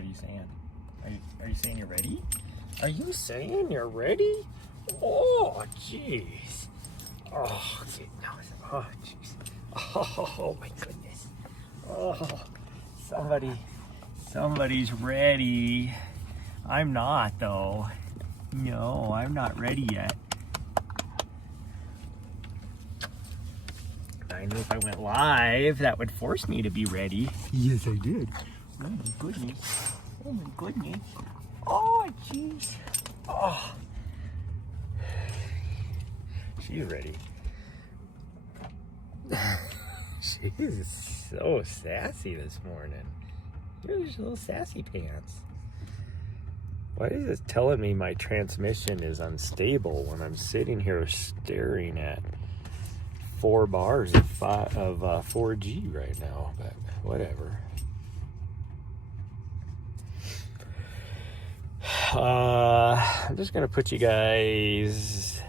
What are you saying? Are you saying you're ready? Are you saying you're ready? Oh, jeez. Oh, okay. Oh, jeez. Oh, my goodness. Oh, somebody's ready. I'm not, though. No, I'm not ready yet. I knew if I went live, that would force me to be ready. Yes, I did. Oh, my goodness. Oh, my goodness. Oh, jeez. Oh. She's ready. She is so sassy this morning. Here's your little sassy pants. Why is it telling me my transmission is unstable when I'm sitting here staring at 4 bars of 4G right now? But whatever. I'm just gonna put you guys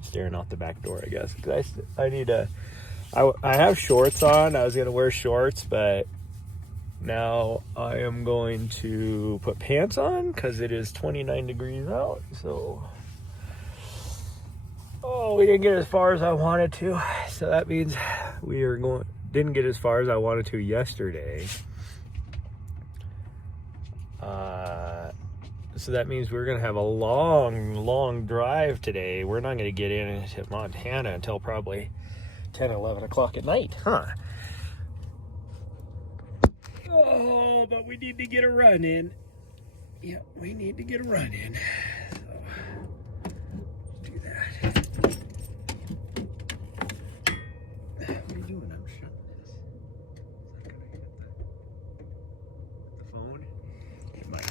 staring out the back door, I guess, because I need to. I have shorts on. I was gonna wear shorts, but now I am going to put pants on because it is 29 degrees out. So, we didn't get as far as I wanted to. So that means didn't get as far as I wanted to yesterday. So that means we're going to have a long drive today. We're not going to get into Montana until probably 10, 11 o'clock at night, huh? Oh, but we need to get a run in. Yeah, we need to get a run in. So, do that. What are you doing? I'm shutting this. Is that going to hit the phone? It might.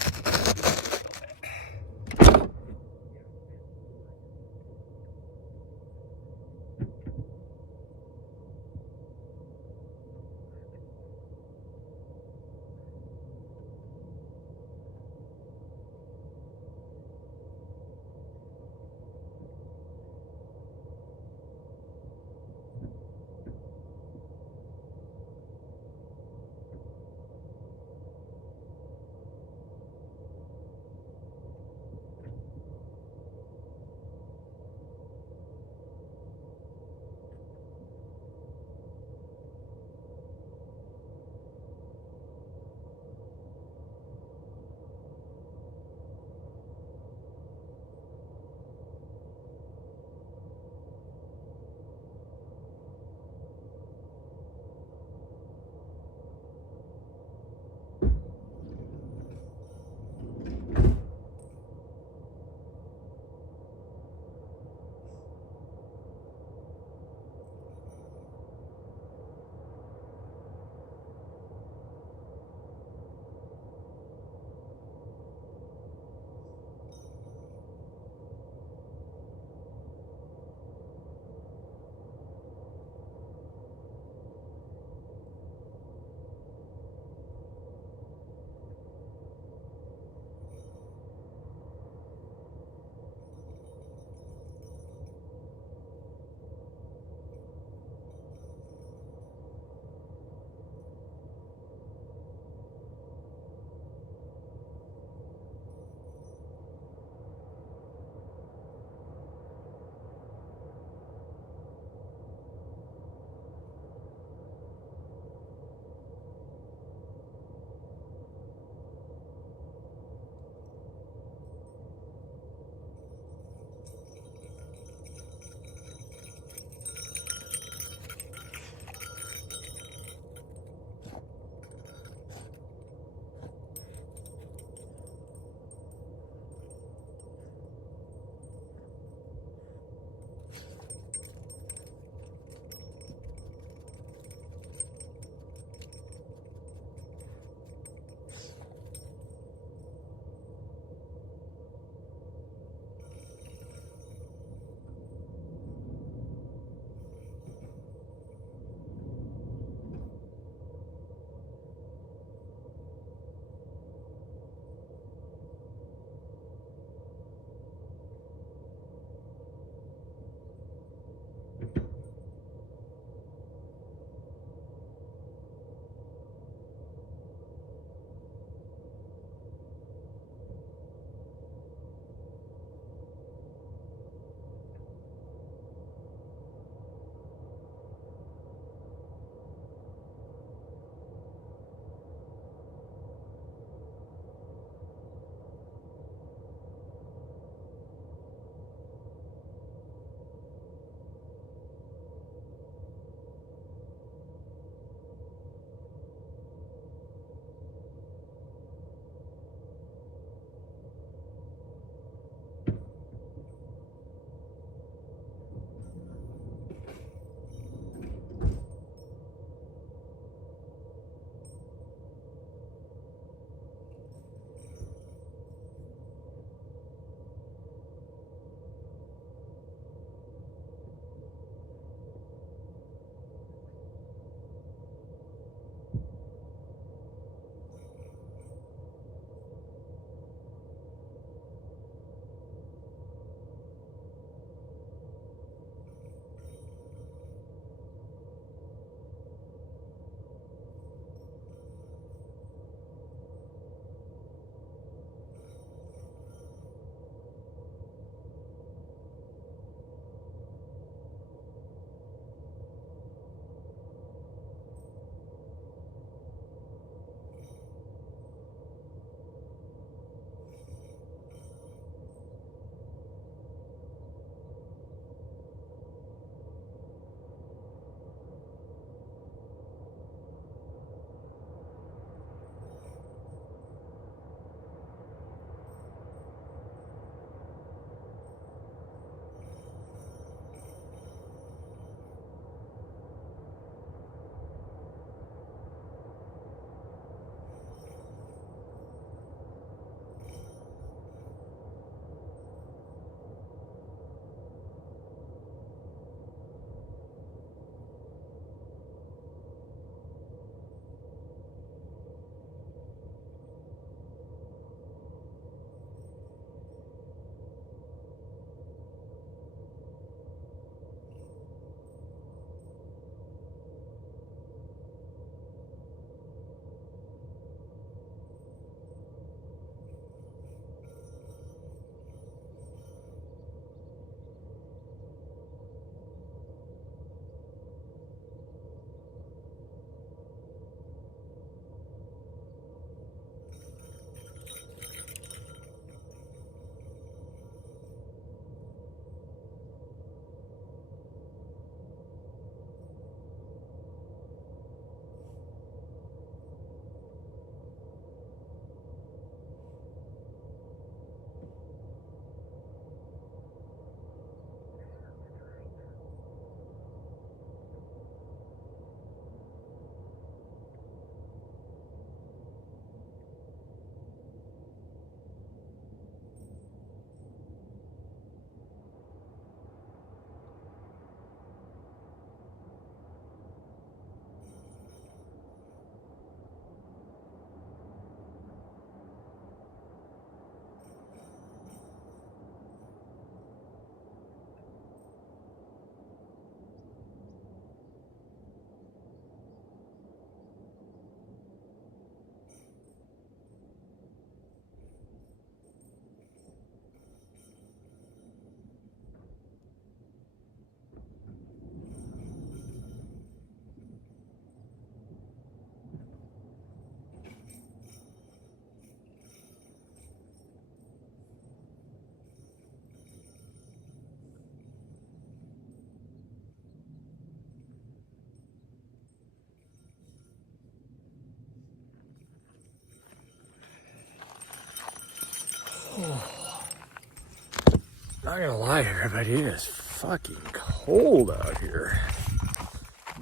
not gonna lie, everybody, it is fucking cold out here.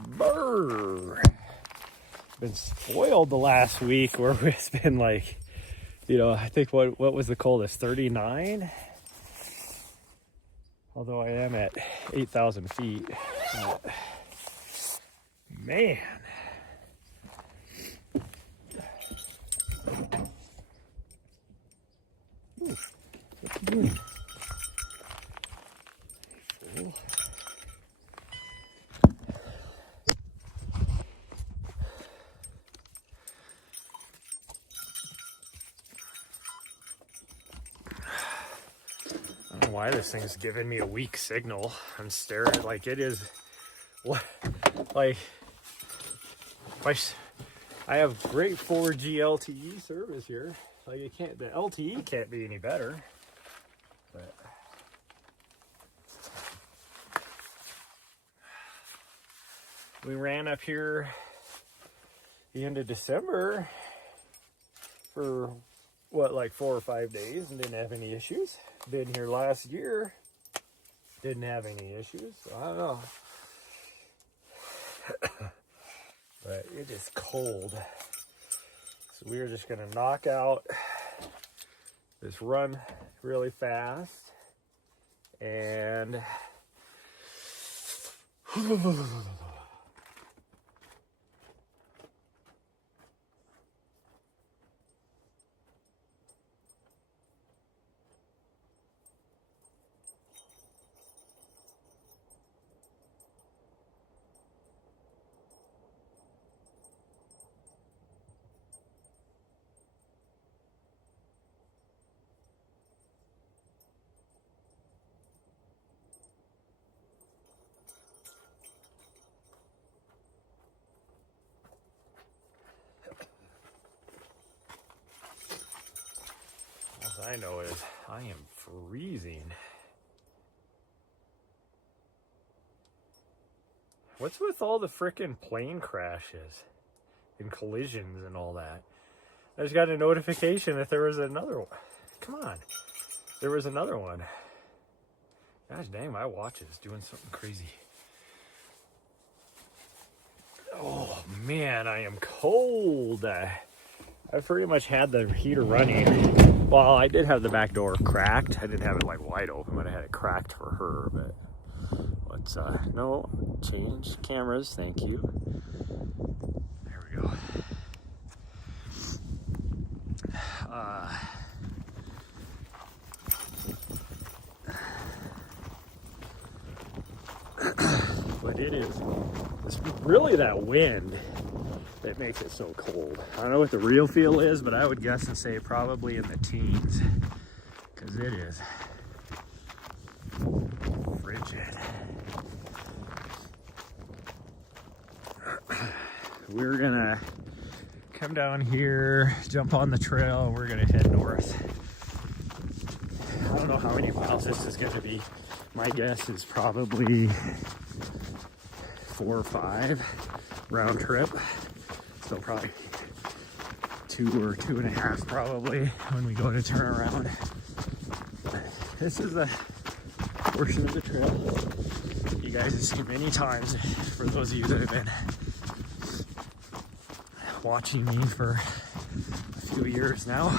Brr. Been spoiled the last week where it's been like, you know, I think what was the coldest? 39? Although I am at 8,000 feet. Man. Ooh, what you doing? Fool. I don't know why this thing's giving me a weak signal. I'm staring at like it is. What? Like, I have great 4G LTE service here. Like it can't, the LTE can't be any better. But we ran up here the end of December for what, like 4 or 5 days and didn't have any issues. Been here last year, didn't have any issues. So I don't know. But it is cold. So we are just gonna knock out this run really fast and all I know is I am freezing. What's with all the frickin' plane crashes and collisions and all that? I just got a notification that there was another one. Come on. There was another one. Gosh dang, my watch is doing something crazy. Oh man, I am cold. I've pretty much had the heater running. Well, I did have the back door cracked. I didn't have it like wide open, but I had it cracked for her. But let's no, change cameras, thank you. There we go. But it is, it's really that wind that makes it so cold. I don't know what the real feel is, but I would guess and say probably in the teens, because it is frigid. We're gonna come down here, jump on the trail, and we're gonna head north. I don't know how many miles this is gonna be. My guess is probably 4 or 5 round trip. So probably 2 or 2.5 probably when we go to turn around. This is a portion of the trail you guys have seen many times for those of you that have been watching me for a few years now.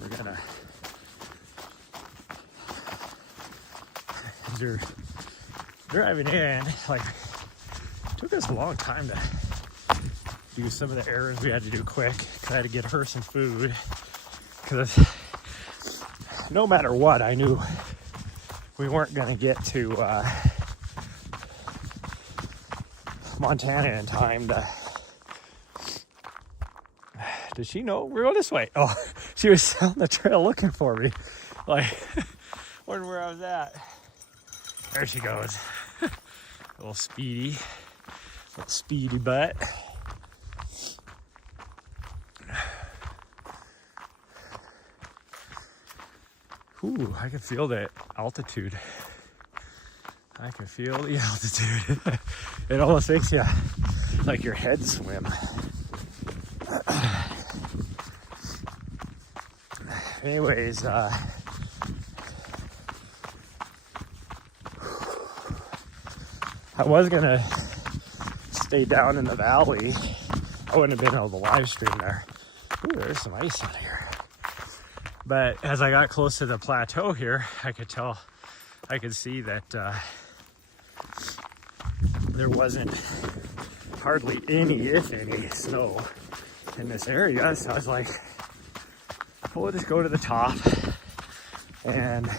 We're gonna you're driving in, like, it took us a long time to do some of the errands we had to do quick because I had to get her some food, because no matter what, I knew we weren't going to get to Montana in time to... Did she know we're going this way? Oh, she was on the trail looking for me, like, wondering where I was at. There she goes. A little speedy butt. Ooh, I can feel that altitude. I can feel the altitude. It almost makes you like your head swim. anyways, I was gonna stay down in the valley. I wouldn't have been able to live stream there. Ooh, there's some ice on here. But as I got close to the plateau here, I could see that there wasn't hardly any, if any, snow in this area. So I was like, we'll just go to the top and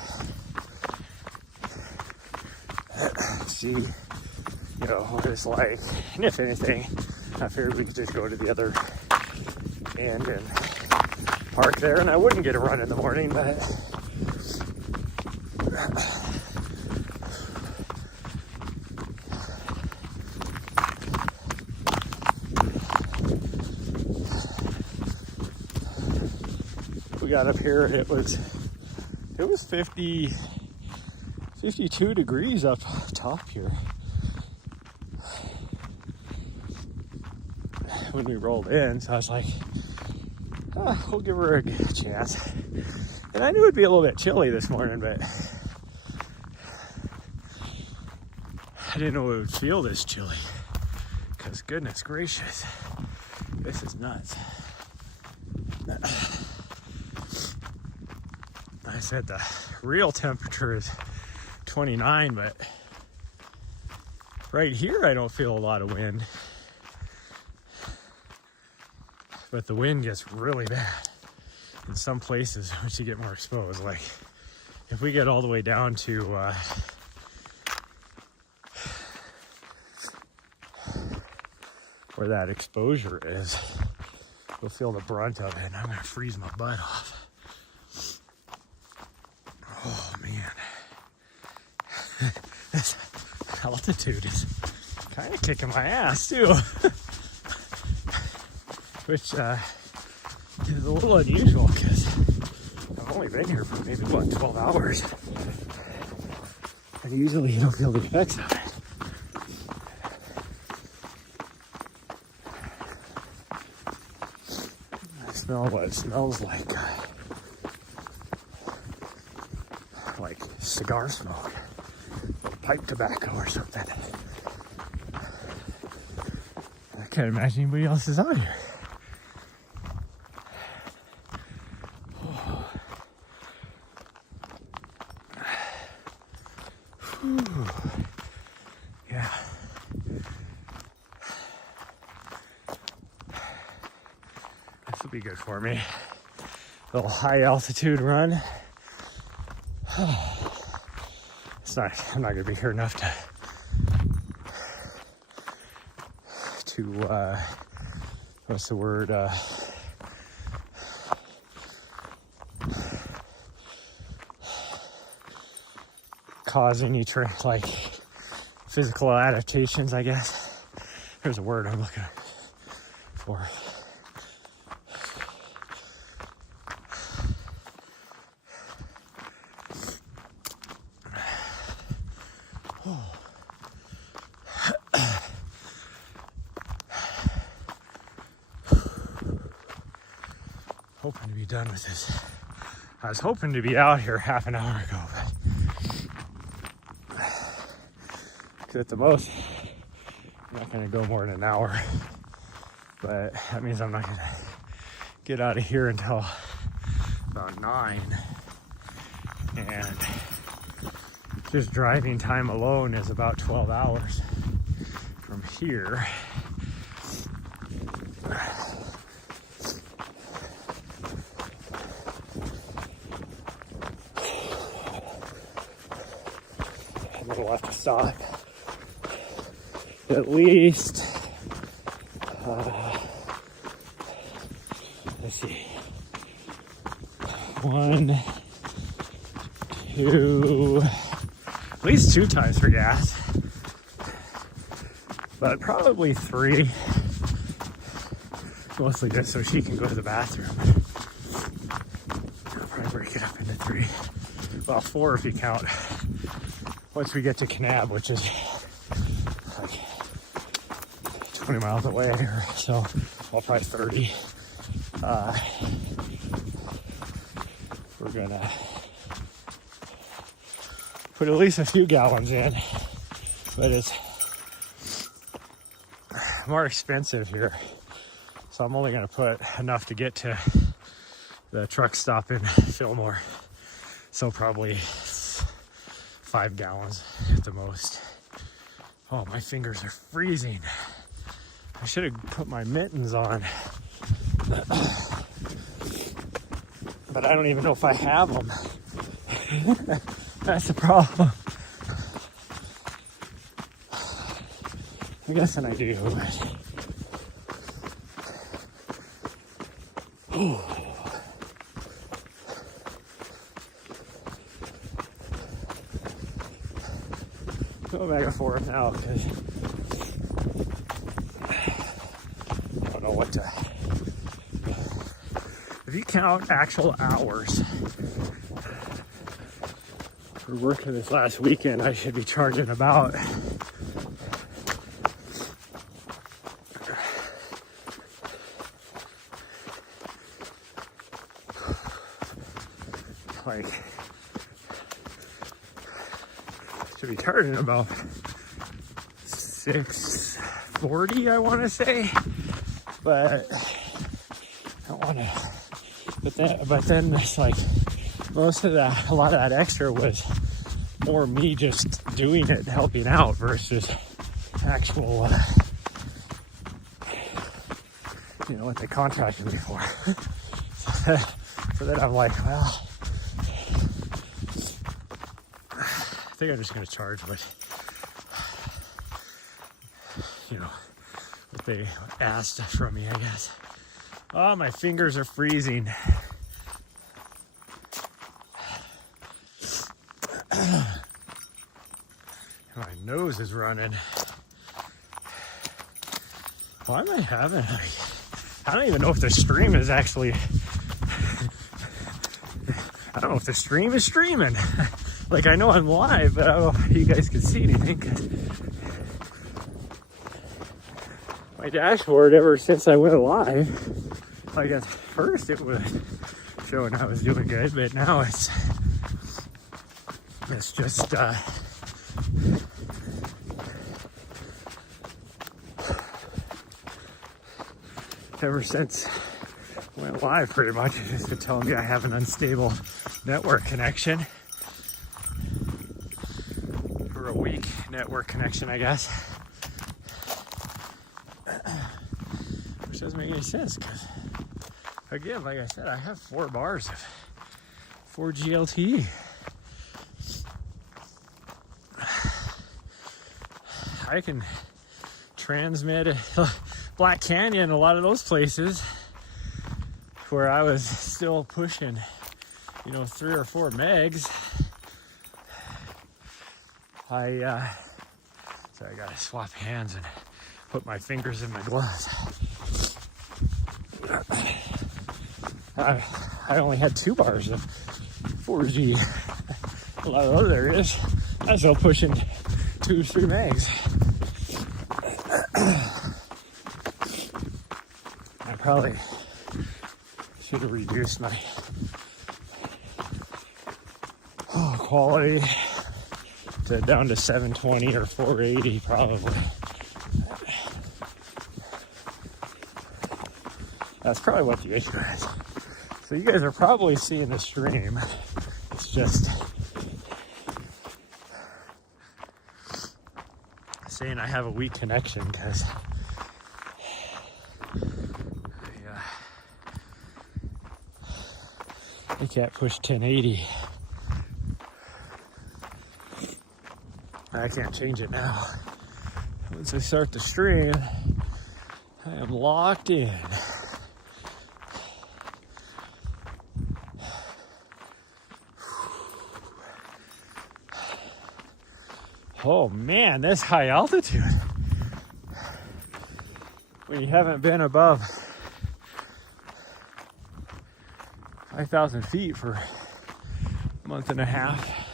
see, what it's like. And if anything, I figured we could just go to the other end and park there, and I wouldn't get a run in the morning, but we got up here, it was 52 degrees up top here when we rolled in, so I was like, we'll give her a chance. And I knew it'd be a little bit chilly this morning, but I didn't know it would feel this chilly, because goodness gracious, this is nuts. I said the real temperature is 29, but right here I don't feel a lot of wind. But the wind gets really bad in some places once you get more exposed. Like if we get all the way down to where that exposure is, we'll feel the brunt of it, and I'm gonna freeze my butt off. Oh man, this altitude is kind of kicking my ass too. Which is a little unusual because I've only been here for maybe, 12 hours. And usually you don't feel the effects of it. I smell what it smells like cigar smoke, or pipe tobacco or something. I can't imagine anybody else is out here. Yeah. This will be good for me. A little high altitude run. I'm not gonna be here enough to what's the word? Cause any physical adaptations, I guess. There's a word I'm looking for. Hoping to be done with this. I was hoping to be out here half an hour ago, but at the most, I'm not going to go more than an hour. But that means I'm not going to get out of here until about 9. And just driving time alone is about 12 hours from here. We'll have to stop at least, let's see, 1, 2, at least 2 times for gas, but probably 3, mostly just so she can go to the bathroom. I'll probably break it up into 3, well 4 if you count once we get to Kanab, which is like 20 miles away, or so, well, probably 30. we're gonna put at least a few gallons in, but it's more expensive here. So I'm only gonna put enough to get to the truck stop in Fillmore. So probably 5 gallons at the most. Oh, my fingers are freezing. I should have put my mittens on. But I don't even know if I have them. That's the problem. I'm guessing I do, but... Ooh. Go back and forth now because I don't know what to... If you count actual hours for working this last weekend, I should be charging about about $640, I want to say, but I don't want to. But then it's like most of that, a lot of that extra was more me just doing it, helping out, versus actual, what they contracted me for. So then I'm like, well, I think I'm just going to charge what they asked from me, I guess. Oh, my fingers are freezing. My nose is running. Why am I having, I don't even know if the stream is actually, I don't know if the stream is streaming. Like, I know I'm live, but I don't know if you guys can see anything. My dashboard, ever since I went live, like at first it was showing I was doing good, but now it's just, ever since I went live, pretty much, it's just telling me I have an unstable network connection. A weak network connection, I guess, which doesn't make any sense because, again, like I said, I have 4 bars of 4G LTE. I can transmit Black Canyon, a lot of those places where I was still pushing, 3 or 4 megs. So I gotta swap hands and put my fingers in my gloves. I only had 2 bars of 4G. A lot of other areas, I was still pushing 2 or 3 megs. I probably should have reduced my quality down to 720 or 480 probably. That's probably what the issue is. So you guys are probably seeing the stream. It's just saying I have a weak connection because I can't push 1080. I can't change it now. Once I start the stream, I am locked in. Oh man, that's high altitude. When you haven't been above 5,000 feet for a month and a half.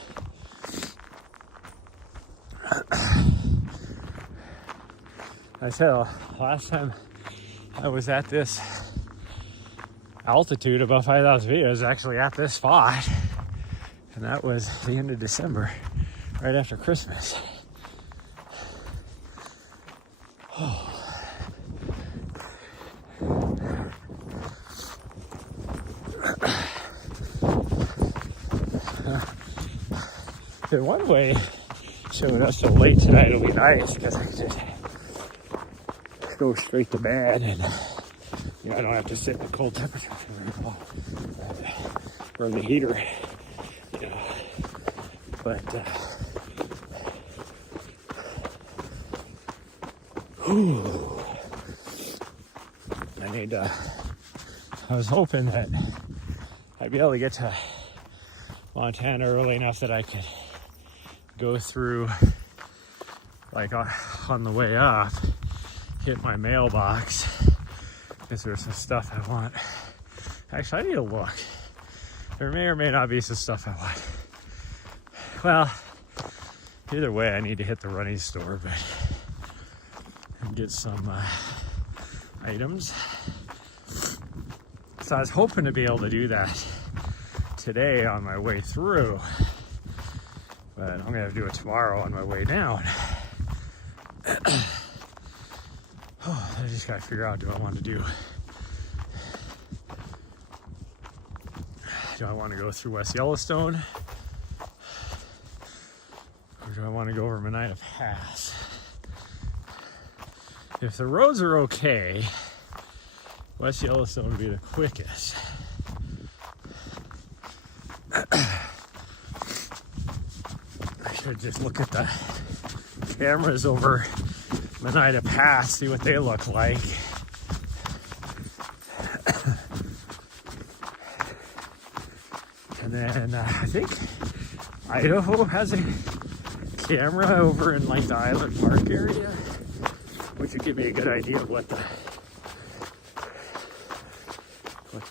I said last time I was at this altitude above 5,000 feet. I was actually at this spot, and that was the end of December, right after Christmas. Oh. In one way, showing us so late tonight will be nice because I can just go straight to bed, and I don't have to sit in the cold temperature for very long. Burn the heater, But I was hoping that I'd be able to get to Montana early enough that I could go through, like on the way up, hit my mailbox, because there's some stuff I want. Actually, I need to look. There may or may not be some stuff I want. Well, either way, I need to hit the running store, and get some items. So I was hoping to be able to do that today on my way through, but I'm gonna have to do it tomorrow on my way down. I just gotta figure out, do I want to go through West Yellowstone, or do I want to go over Monina Pass? If the roads are okay, West Yellowstone would be the quickest. I should just look at the cameras over Monina Pass, see what they look like. And then I think Idaho has a camera over in like the Island Park area, which would give me a good idea of what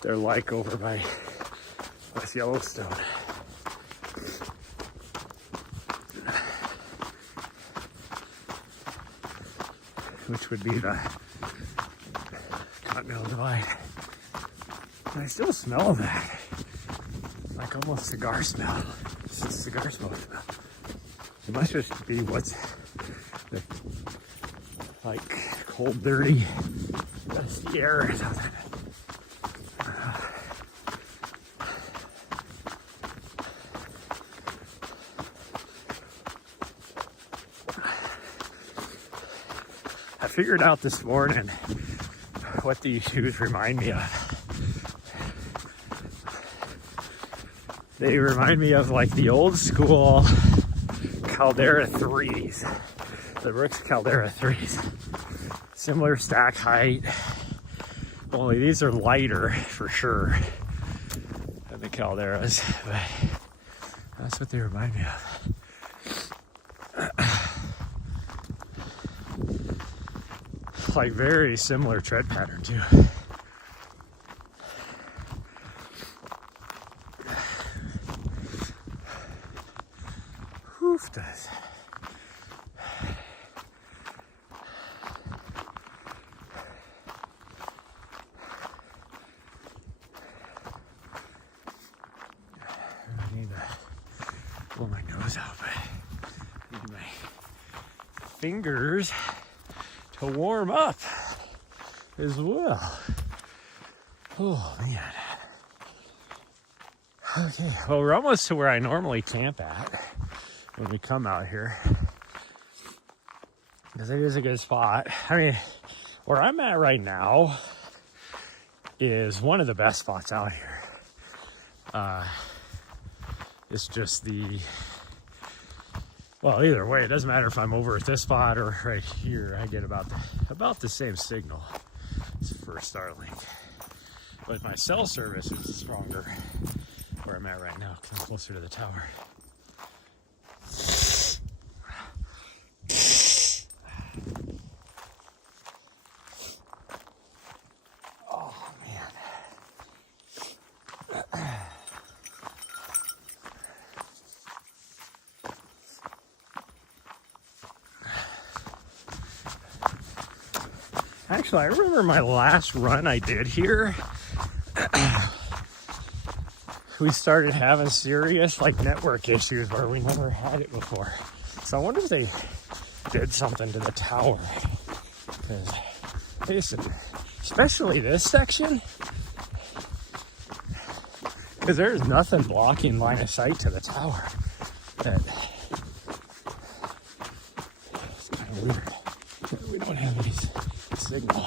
they're like over by West Yellowstone. Which would be the Continental Divide. And I still smell that. Like almost cigar smell. It's just cigar smoke smell. It must just be what's like cold, dirty, dusty air or something. I figured out this morning what these shoes remind me of. They remind me of like the old school Caldera 3s, the Brooks Caldera 3s. Similar stack height, only these are lighter for sure than the Calderas, but that's what they remind me of. Like very similar tread pattern too. Oof, does. I need to blow my nose out, but I need my fingers to warm up as well. Oh man. Okay, well, we're almost to where I normally camp at when we come out here, because it is a good spot. I mean, where I'm at right now is one of the best spots out here. It's just well, either way, it doesn't matter if I'm over at this spot or right here. I get about the same signal for Starlink, but my cell service is stronger where I'm at right now, because I'm closer to the tower. Oh man. Actually, I remember my last run I did here. we started having serious like network issues where we never had it before. So I wonder if they did something to the tower. Because, listen, especially this section, because there's nothing blocking line of sight to the tower. That it's kind of weird. We don't have any signal,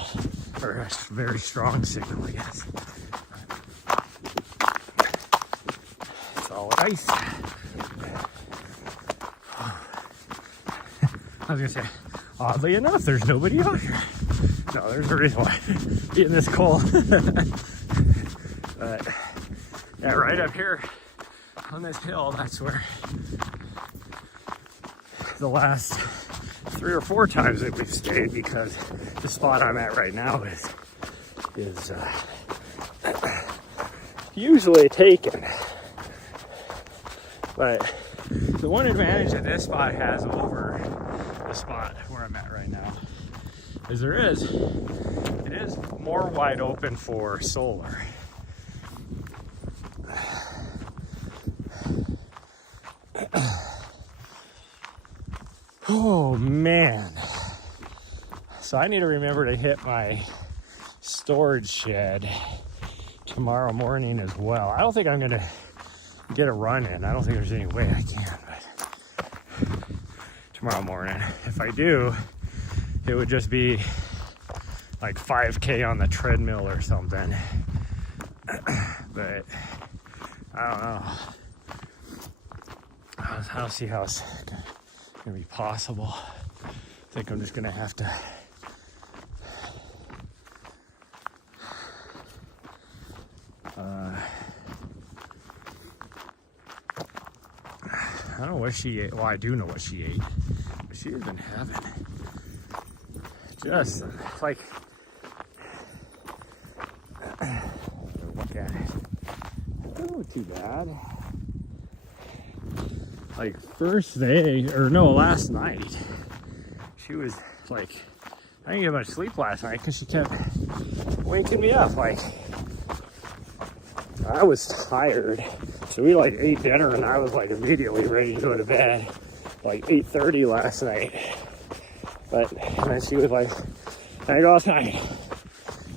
or a very strong signal, I guess. It's all ice. I was gonna say, oddly enough, there's nobody out here. No, there's a reason why it's getting this cold. But yeah, right up here on this hill, that's where the last 3 or 4 times that we've stayed, because the spot I'm at right now is usually taken. But the one advantage that this spot has over the spot where I'm at right now is it is more wide open for solar. Oh man. So I need to remember to hit my storage shed tomorrow morning as well. I don't think I'm gonna get a run in. I don't think there's any way I can, but tomorrow morning. If I do, it would just be like 5K on the treadmill or something. But I don't know. I don't see how it's gonna be possible. I think I'm just gonna have to I don't know what she ate. Well, I do know what she ate. But she has been having just like, look at it. Oh, too bad. Like first day, or no, last night, she was like, I didn't get much sleep last night because she kept waking me up. Like, I was tired. So we like ate dinner and I was like immediately ready to go to bed, like 8:30 last night. But and then she was like, "Can I go outside?"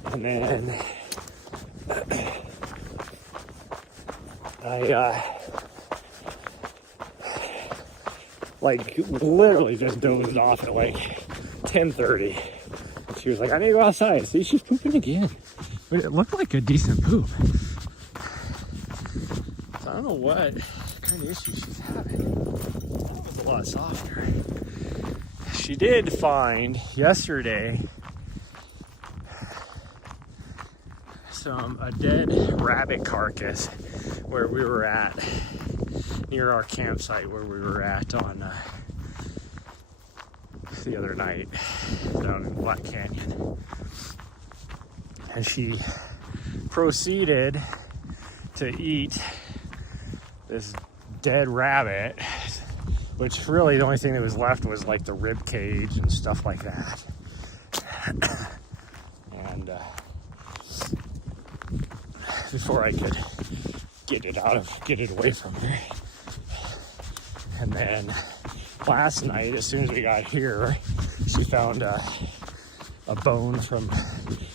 And then I like literally just dozed off at like 10:30. She was like, "I need to go outside." See, she's pooping again. But it looked like a decent poop. I don't know what kind of issue she's having. It was a lot softer. She did find yesterday a dead rabbit carcass where we were at, near our campsite where we were at on the other night down in Black Canyon. And she proceeded to eat this dead rabbit, which really the only thing that was left was like the rib cage and stuff like that. And before I could get it away from her. And then last night, as soon as we got here, she found a bone from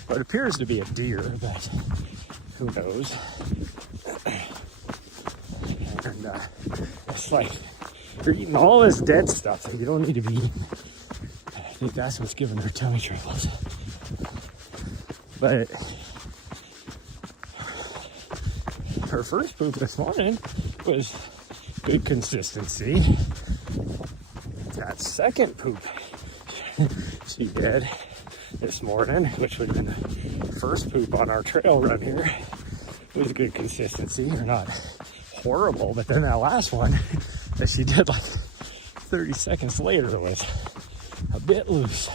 what appears to be a deer, but who knows. And it's like, you're eating all this dead stuff that you don't need to be eating. I think that's what's giving her tummy troubles. But her first poop this morning was good consistency. That second poop she did this morning, which would have been the first poop on our trail run here, was good consistency, or not horrible, but then that last one that she did like 30 seconds later was a bit loose.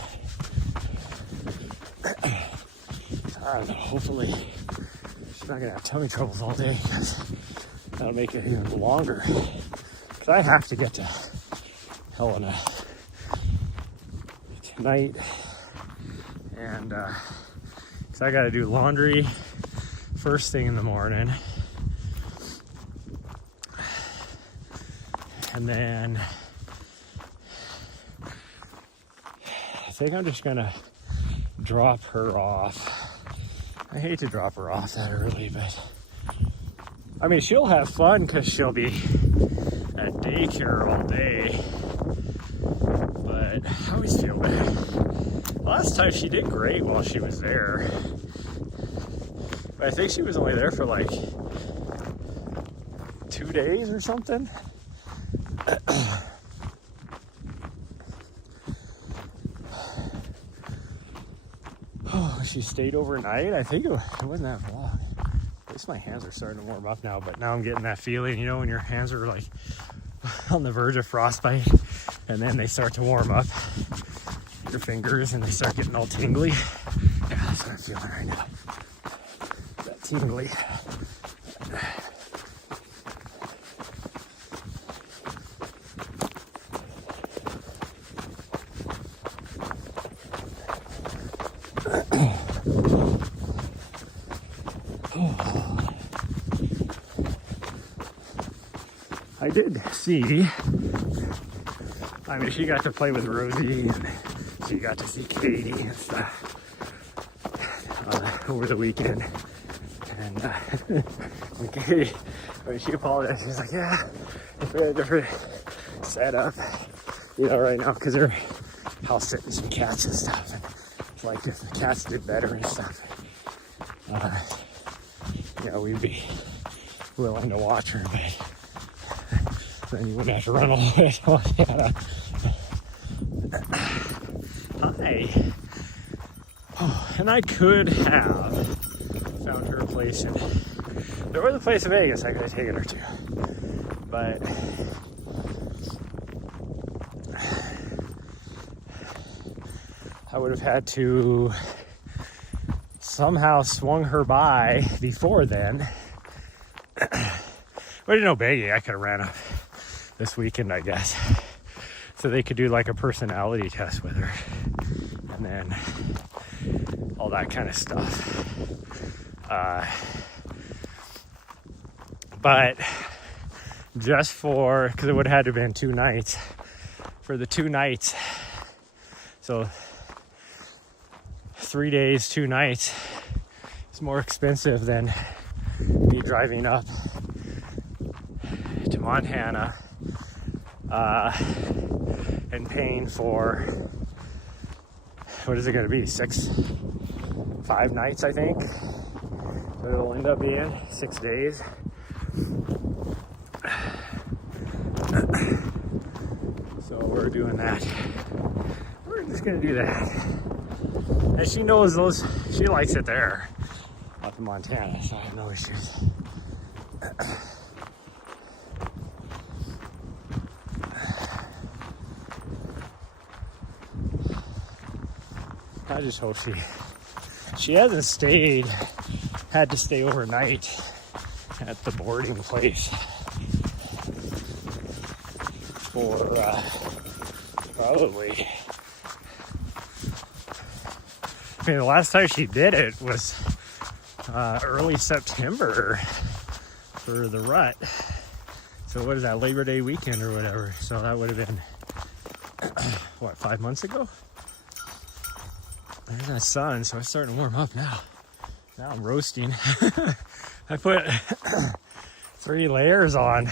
I don't know, hopefully she's not gonna have tummy troubles all day, because that'll make it even longer. Because I have to get to Helena tonight, and because I gotta do laundry first thing in the morning. And then I think I'm just gonna drop her off. I hate to drop her off that early, but I mean, she'll have fun because she'll be at daycare all day. But I always feel bad. Last time she did great while she was there. But I think she was only there for like 2 days or something. Oh, she stayed overnight. I think it wasn't that long. At least my hands are starting to warm up now, but now I'm getting that feeling, you know, when your hands are like on the verge of frostbite and then they start to warm up your fingers and they start getting all tingly. Yeah, that's what I'm feeling right now. That tingly. I did see, I mean, she got to play with Rosie and she got to see Katie and stuff over the weekend. And when Katie, when she apologized, she was like, yeah, if we had a different setup, you know, right now, because they're house sitting some cats and stuff. And it's like if the cats did better and stuff, you know, we'd be willing to watch her, but then you wouldn't have to run all the way to Montana. Hi. Oh, and I could have found her a place in, there was a place in Vegas I could have taken her to, but I would have had to somehow swung her by before then. But no biggie, I could have ran up this weekend, I guess. So they could do like a personality test with her. And then all that kind of stuff. But just for, because it would have had to have been 2 nights. For the 2 nights. So 3 days, 2 nights. It's more expensive than me driving up to Montana and paying for, what is it going to be, 5 nights, I think. So it'll end up being 6 days. So we're doing that. We're just going to do that. And she knows those, she likes it there up in Montana, so I have no issues. I just hope she hasn't had to stay overnight at the boarding place for probably, I mean, the last time she did it was early September for the rut. So what is that, Labor Day weekend or whatever? So that would have been, what, 5 months ago? There's that sun, so it's starting to warm up now. Now I'm roasting. I put 3 layers on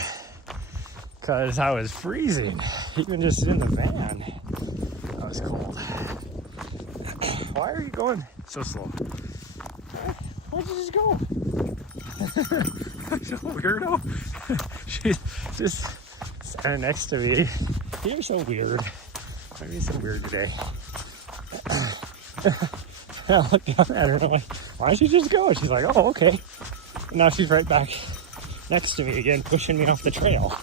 because I was freezing, even just in the van. That was cold. Why are you going so slow? Why'd you just go? So weirdo. She's just standing next to me. You're so weird. Maybe so weird today. I look down at her and I'm like, why don't you just go? She's like, oh, okay. And now she's right back next to me again, pushing me off the trail.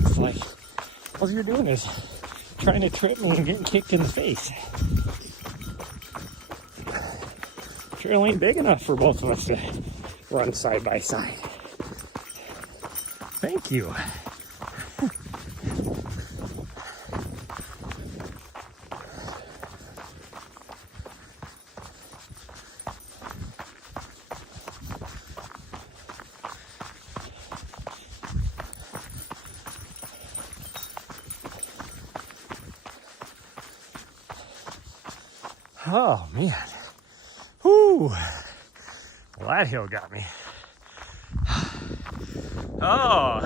It's like, all you're doing is trying to trip me and getting kicked in the face. The trail ain't big enough for both of us to run side by side. Thank you. Oh, man. Whoo. Well, that hill got me. Oh,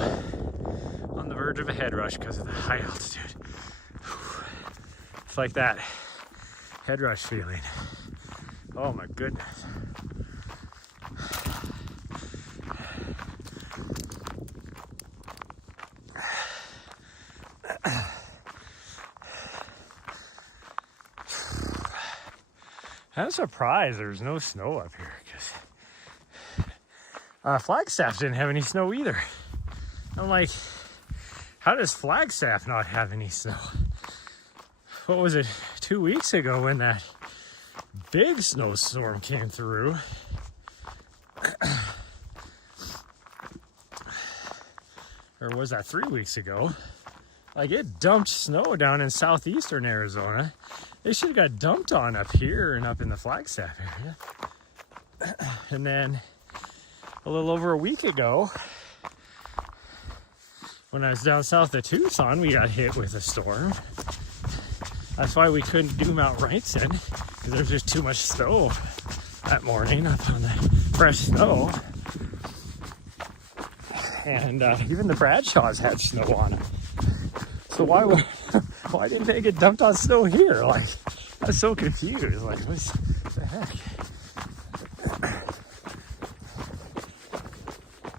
on the verge of a head rush because of the high altitude. It's like that head rush feeling. Oh my goodness. I'm surprised there's no snow up here because Flagstaff didn't have any snow either. I'm like, how does Flagstaff not have any snow? What was it, 2 weeks ago when that big snowstorm came through? Or was that 3 weeks ago? Like, it dumped snow down in southeastern Arizona. They should have got dumped on up here and up in the Flagstaff area. And then a little over a week ago, when I was down south of Tucson, we got hit with a storm. That's why we couldn't do Mount Wrightson, because there's just too much snow that morning up on the fresh snow. And even the Bradshaws had snow on them. So why didn't they get dumped on snow here? Like, I was so confused. Like, what the heck?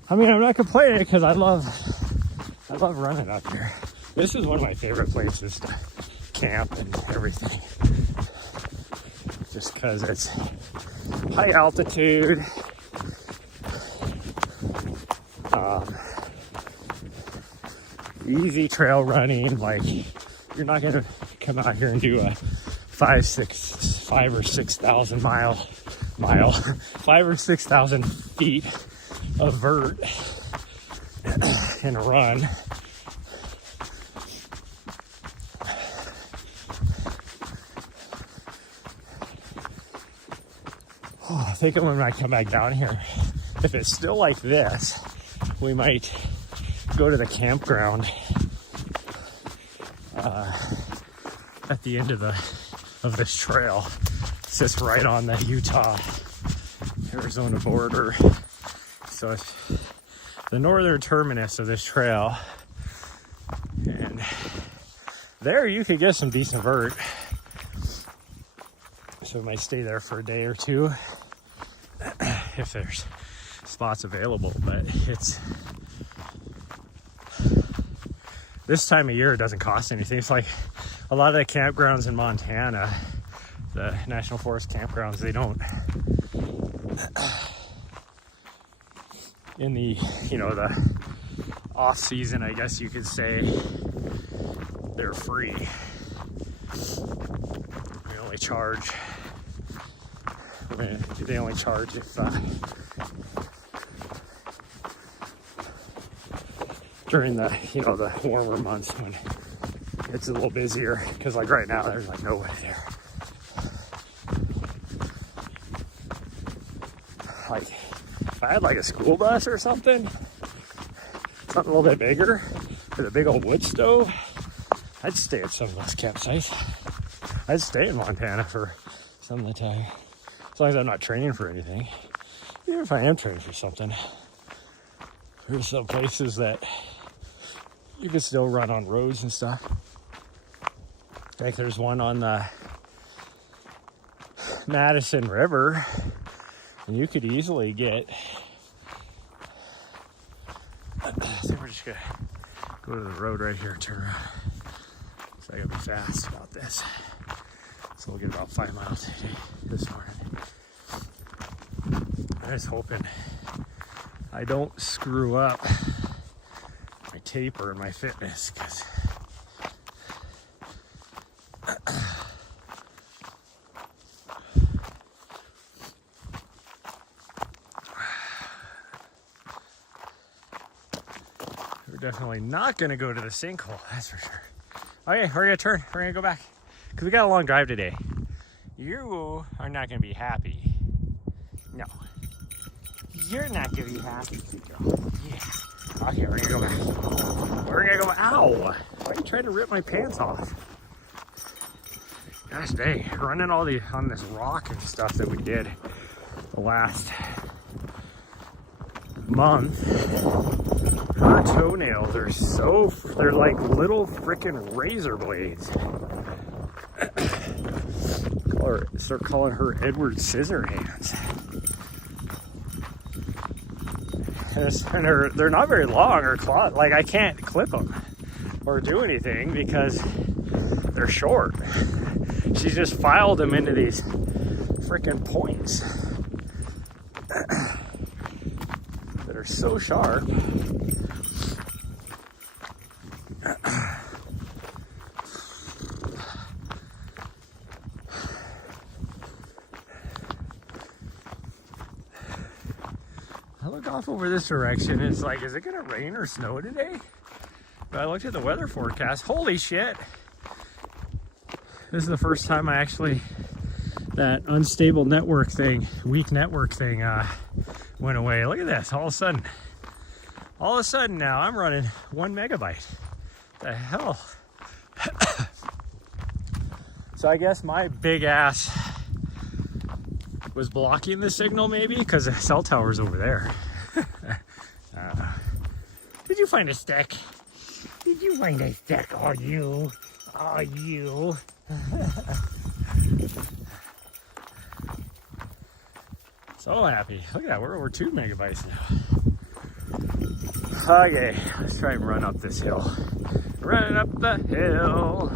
I mean, I'm not complaining because I love running up here. This is one of my favorite places to camp and everything. Just because it's high altitude. Easy trail running. Like, you're not gonna come out here and do a 5 or 6,000 5 or 6,000 feet of vert and run. Oh, I think when I come back down here, if it's still like this, we might go to the campground at the end of this trail. It's just right on the Utah-Arizona border. So it's the northern terminus of this trail. And there you could get some decent vert. So we might stay there for a day or two if there's spots available. But it's this time of year, it doesn't cost anything. It's like a lot of the campgrounds in Montana, the National Forest campgrounds, they don't, in the, the off season, I guess you could say, they're free. They only charge if during the the warmer months when it's a little busier, because like right now there's like nobody there. Like if I had like a school bus or something a little bit bigger with a big old wood stove, I'd stay at some of those campsites. I'd stay in Montana for some of the time, as long as I'm not training for anything. Even if I am training for something, there's some places that you can still run on roads and stuff. Like there's one on the Madison River, and you could easily get, I think we're just gonna go to the road right here, turn around. So I gotta be fast about this. So we'll get about 5 miles a day this morning. I'm just hoping I don't screw up my taper and my fitness, because we're definitely not going to go to the sinkhole, that's for sure. Okay, we're going to turn. We're going to go back because we got a long drive today. You are not going to be happy. No. You're not going to be happy. Yeah. Okay, we're gonna go back. We're gonna go. Ow! Why are you trying to rip my pants off? Gosh dang, running all the on this rock and stuff that we did the last month. Her toenails are they're like little freaking razor blades. Start calling her Edward Scissorhands. And they're not very long or clawed. Like, I can't clip them or do anything because they're short. She just filed them into these freaking points that are so sharp. I look off over this direction. It's like, is it gonna rain or snow today? But I looked at the weather forecast. Holy shit! This is the first time that unstable network thing, weak network thing went away. Look at this, all of a sudden now I'm running 1 megabyte. The hell? So I guess my big ass was blocking the signal maybe because the cell tower's over there. Did you find a stick? Did you find a stick? Oh, you. Oh, you. So happy. Look at that, we're over 2 megabytes now. Okay, let's try and run up this hill. Running up the hill.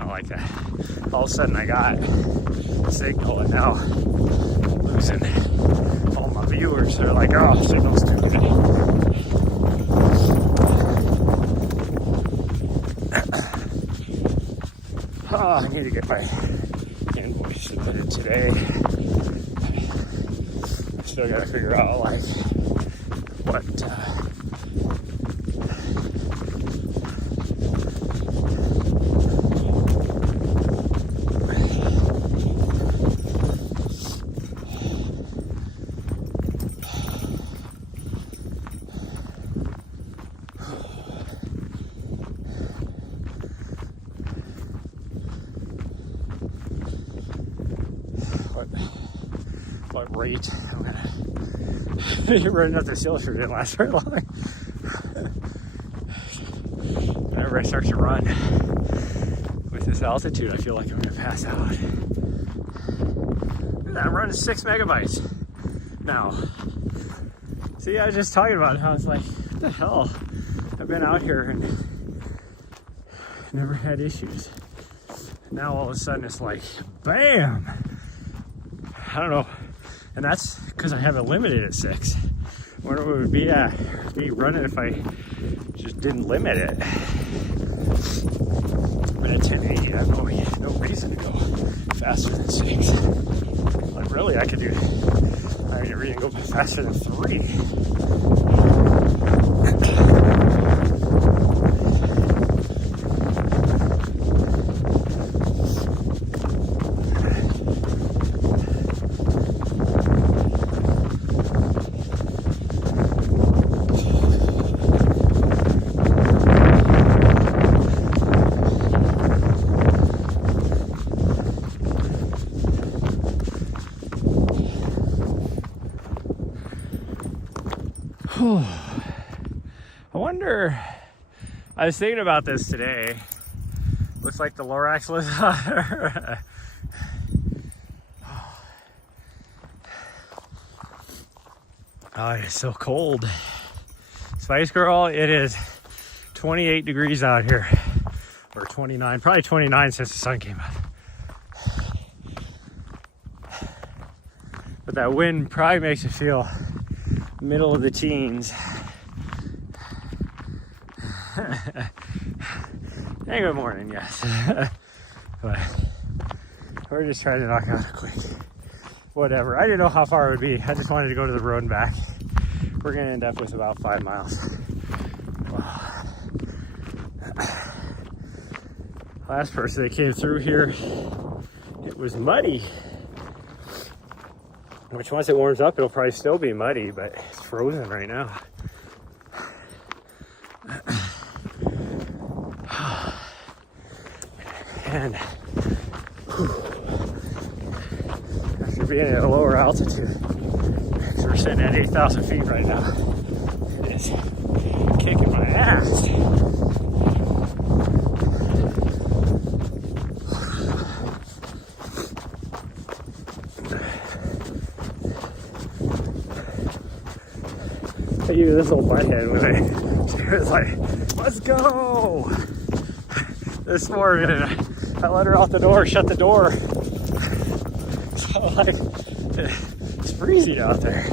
I like that. All of a sudden I got a signal and now I'm losing all my viewers. They're like, oh, signal's too good. Oh, I need to get my invoice submitted today. I still gotta figure out like what rate I'm gonna running up this hill sure didn't last very long. Whenever I start to run with this altitude, I feel like I'm gonna pass out. Look at that, I'm running 6 megabytes now. See, I was just talking about how it's like, what the hell? I've been out here and never had issues. Now all of a sudden it's like, bam! I don't know. And that's because I have it limited at 6. I wonder what it would be running if I just didn't limit it. But at 1080, I have no reason to go faster than 6. Like really, I could even go faster than 3. I wonder, I was thinking about this today. Looks like the Lorax was oh, it's so cold. Spice Girl, it is 28 degrees out here. Or 29, probably 29 since the sun came out. But that wind probably makes it feel middle of the teens. Hey, good morning, yes. But we're just trying to knock out a quick whatever. I didn't know how far it would be. I just wanted to go to the road and back. We're gonna end up with about 5 miles. Last person that came through here, it was muddy. Which once it warms up, it'll probably still be muddy, but it's frozen right now. And after being at a lower altitude, because we're sitting at 8,000 feet right now, it is kicking my ass. I use this old butthead when she was like, let's go. This morning, I let her out the door, shut the door. So like, it's freezing out there.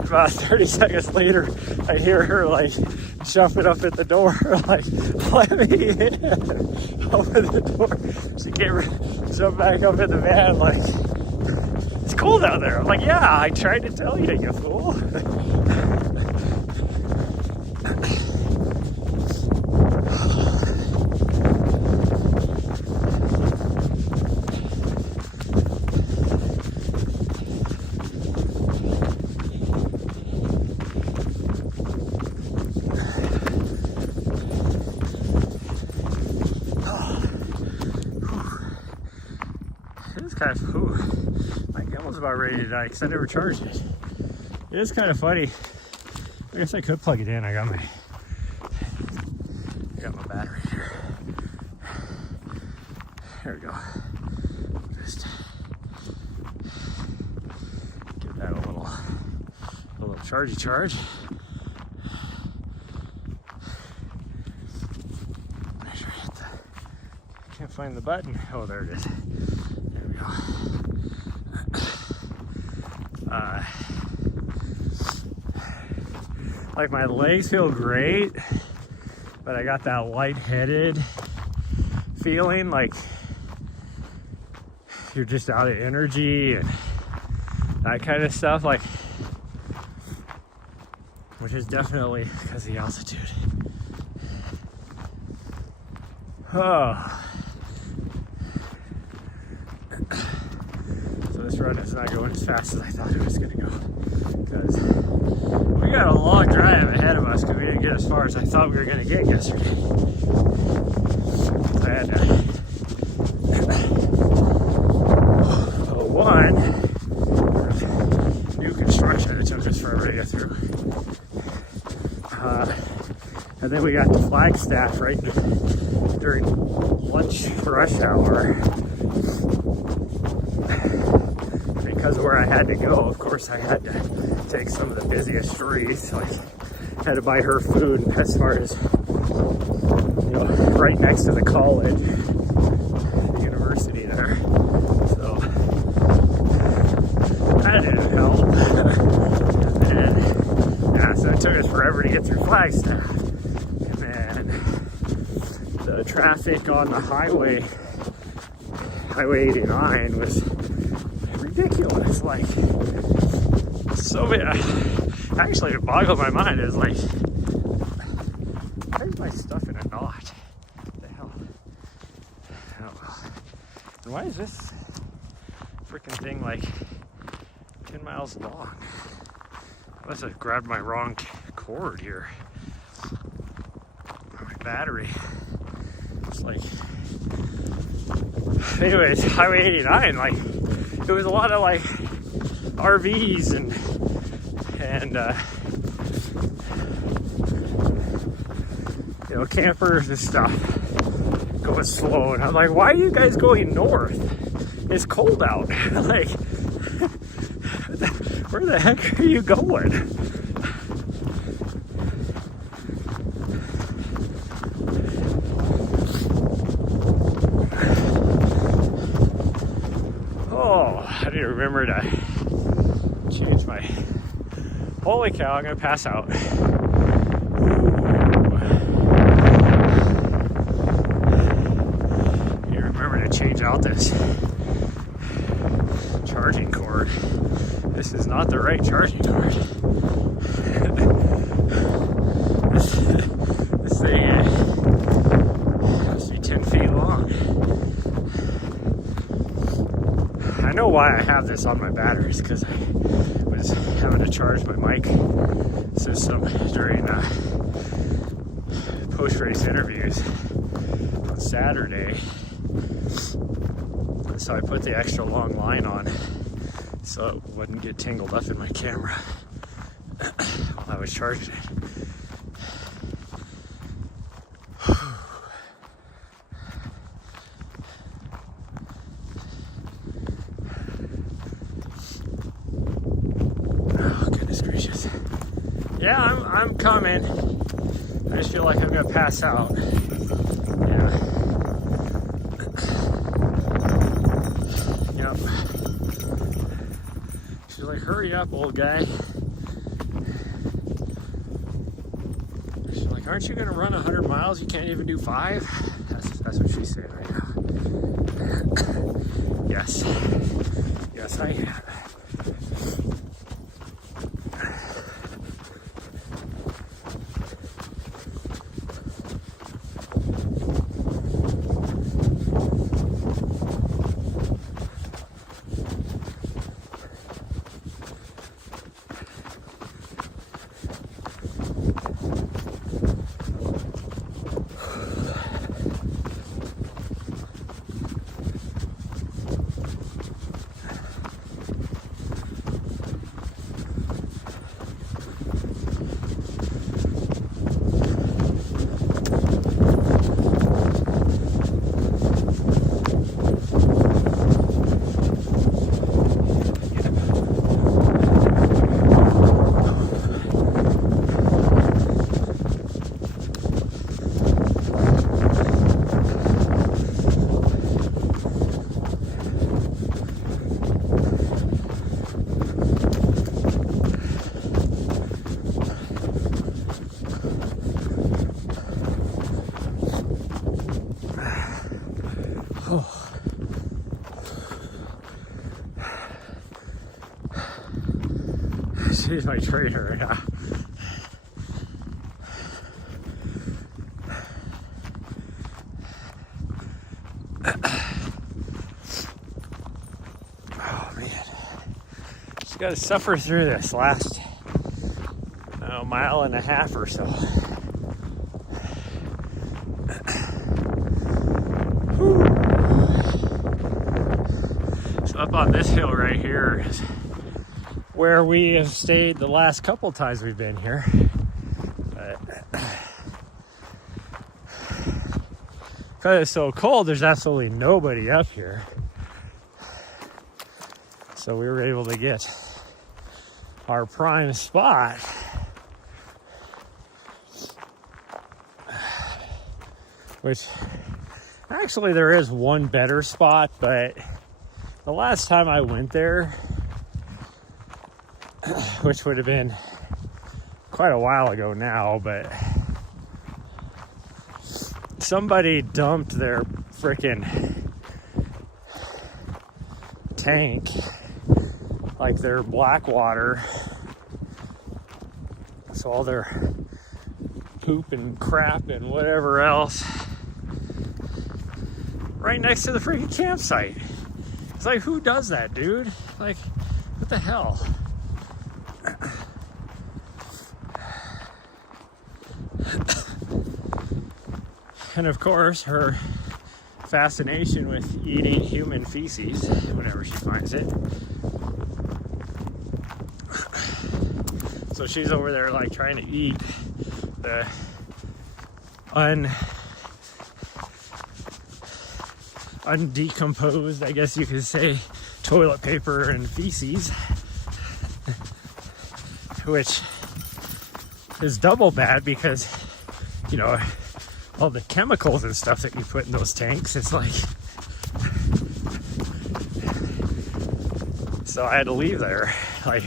About 30 seconds later, I hear her like jumping up at the door, like, let me in. Open the door. She came, jump back up in the van, like, it's cold out there. I'm like, yeah, I tried to tell you, you fool. Kind of, my gimble's about ready to die because I never charged it. It is kind of funny. I guess I could plug it in. I got my battery here. There we go. Just give that a little chargey charge. I can't find the button. Oh, there it is. Like my legs feel great, but I got that lightheaded feeling, like you're just out of energy and that kind of stuff, like, which is definitely because of the altitude. Oh. So this run is not going as fast as I thought it was going to go, because we got a long drive ahead of us because we didn't get as far as I thought we were going to get yesterday. I had new construction that took us forever to get through. And then we got to Flagstaff right during lunch rush hour. Because of where I had to go, of course, I had to take some of the busiest streets. Like, had to buy her food as far as, you know, right next to the college, the university there. So that didn't help. And then, yeah, so it took us forever to get through Flagstaff. And then the traffic on the highway 89 was ridiculous. Like, so many. Actually, it boggled my mind. Is like, why is my stuff in a knot? What the hell? Oh well. And why is this freaking thing like 10 miles long? I must have grabbed my wrong cord here. My battery. It's like. Anyways, Highway 89, like, it was a lot of like RVs and you know, campers and stuff going slow, and I'm like, why are you guys going north? It's cold out. Like, where the heck are you going? Oh, I need to remember to change my. Holy cow, I'm gonna pass out. You remember to change out this charging cord. This is not the right charging cord. This thing must be 10 feet long. I know why I have this on my batteries, because I was having to charge my mic system during post-race interviews. on Saturday. So I put the extra long line on so it wouldn't get tangled up in my camera while I was charging it. Oh, goodness gracious. Yeah, I'm coming. I just feel like I'm gonna pass out. Yeah. Yep. She's like, hurry up, old guy. She's like, aren't you gonna run 100 miles? You can't even do 5? That's what she's saying right now. Yes. Yes, I am. Oh. She's my trainer, yeah. Oh man, she's got to suffer through this last mile and a half or so. So up on this hill right here is where we have stayed the last couple times we've been here. But because it's so cold, there's absolutely nobody up here. So we were able to get our prime spot. Which, actually there is one better spot, but the last time I went there, which would have been quite a while ago now, but somebody dumped their frickin' tank, like their black water, so all their poop and crap and whatever else right next to the freaking campsite. It's like, who does that, dude? Like, what the hell? And of course, her fascination with eating human feces whenever she finds it. So she's over there like trying to eat the undecomposed, I guess you could say, toilet paper and feces, which is double bad because, you know, all the chemicals and stuff that you put in those tanks, it's like, so I had to leave there. Like,